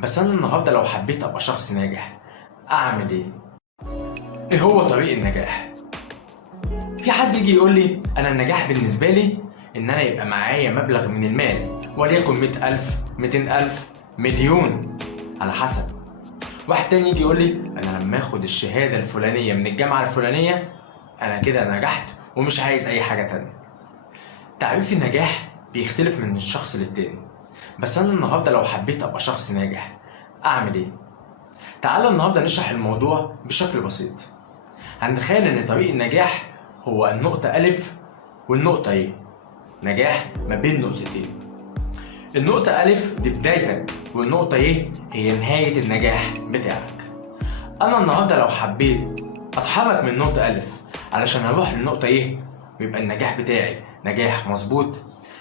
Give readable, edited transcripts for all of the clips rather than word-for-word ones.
بس أنا النهاردة لو حبيت أبقى شخص ناجح أعمل إيه؟ إيه هو طريق النجاح؟ في حد يجي يقول لي أنا النجاح بالنسبة لي إن أنا يبقى معايا مبلغ من المال وليكن 100,000 200,000 مليون على حسب. واحد تاني يجي يقول لي أنا لما آخد الشهادة الفلانية من الجامعة الفلانية أنا كده نجحت ومش عايز أي حاجة تانية. تعريف النجاح بيختلف من الشخص للتاني، بس أنا النهاردة لو حبيت أبقى شخص ناجح أعمل إيه؟ تعالى النهاردة نشرح الموضوع بشكل بسيط. هنتخيل إن طريق النجاح هو النقطة ألف والنقطة إيه؟ نجاح ما بين نقطتين. النقطة ألف دي بدايتك والنقطة إيه هي نهاية النجاح بتاعك. أنا النهاردة لو حبيت أتحرك من نقطة ألف علشان أروح للنقطة إيه ويبقى النجاح بتاعي نجاح مظبوط،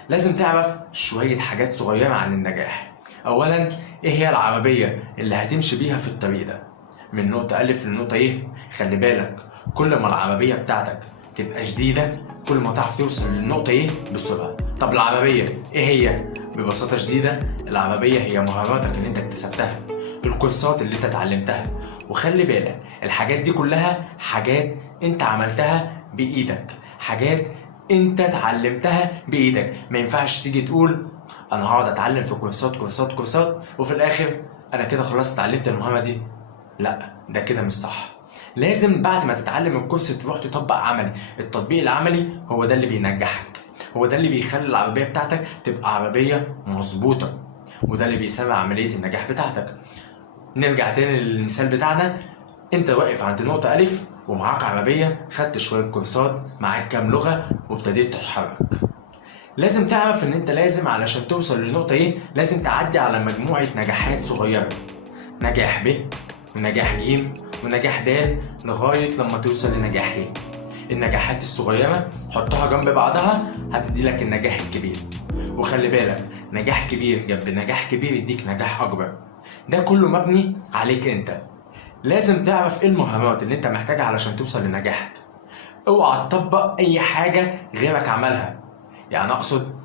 لازم تعرف شوية حاجات صغيرة عن النجاح. أولا، إيه هي العربية اللي هتمشي بيها في الطريق ده من نقطة ألف للنقطة إيه؟ خلي بالك كل ما العربية بتاعتك تبقى شديدة كل ما تعرف توصل للنقطة إيه بسرعة. طب العربية إيه هي؟ ببساطة شديدة العربية هي مهاراتك اللي أنت اكتسبتها، الكورسات اللي أنت اتعلمتها. وخلي بالك الحاجات دي كلها حاجات أنت عملتها بإيدك، حاجات أنت اتعلمتها بإيدك. ما ينفعش تيجي تقول أنا هقعد أتعلم في كورسات وفي الآخر أنا كده خلاص اتعلمت المهارة دي. لا، ده كده مش صح. لازم بعد ما تتعلم الكورس تروح تطبق عملي. التطبيق العملي هو ده اللي بينجحك، هو ده اللي بيخلي العربية بتاعتك تبقى عربية مظبوطة، وده اللي بيسرع عملية النجاح بتاعتك. نرجع تاني للمثال بتاعنا. انت واقف عند نقطة ألف ومعاك عربية، خدت شوية كورسات، معاك كام لغة وابتديت تتحرك. لازم تعرف ان انت لازم علشان توصل للنقطة ايه لازم تعدي على مجموعة نجاحات صغيرة، نجاح ب ونجاح ج ونجاح د لغاية لما توصل لنجاح ه. النجاحات الصغيرة حطها جنب بعضها هتدي لك النجاح الكبير. وخلي بالك نجاح كبير جنب نجاح كبير يديك نجاح أكبر. ده كله مبني عليك انت. لازم تعرف ايه المهارات اللي انت محتاجها علشان توصل لنجاحك. اوعى تطبق اي حاجة غيرك عملها. يعني اقصد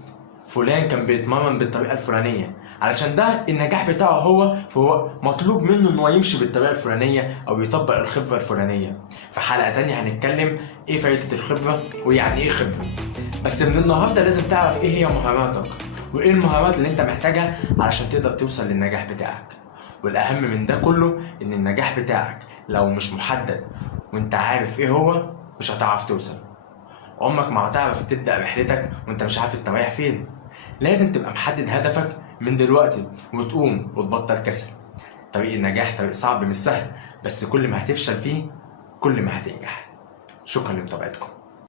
فلان كان بيتمرن بالطريقة الفلانية علشان ده النجاح بتاعه هو، فهو مطلوب منه انه يمشي بالطريقة الفلانية او يطبق الخبرة الفلانية. في حلقة تانية هنتكلم ايه فايدة الخبرة ويعني ايه خبرة. بس من النهاردة لازم تعرف ايه هي مهاراتك وايه المهارات اللي انت محتاجها علشان تقدر توصل للنجاح بتاعك. والاهم من ده كله ان النجاح بتاعك لو مش محدد وانت عارف ايه هو مش هتعرف توصل. عمرك ما هتعرف تبدأ رحلتك وانت مش عارف انت رايح فين. لازم تبقى محدد هدفك من دلوقتي وتقوم وتبطل كسل. طريق النجاح طريق صعب مش سهل، بس كل ما هتفشل فيه كل ما هتنجح. شكرا لمتابعتكم.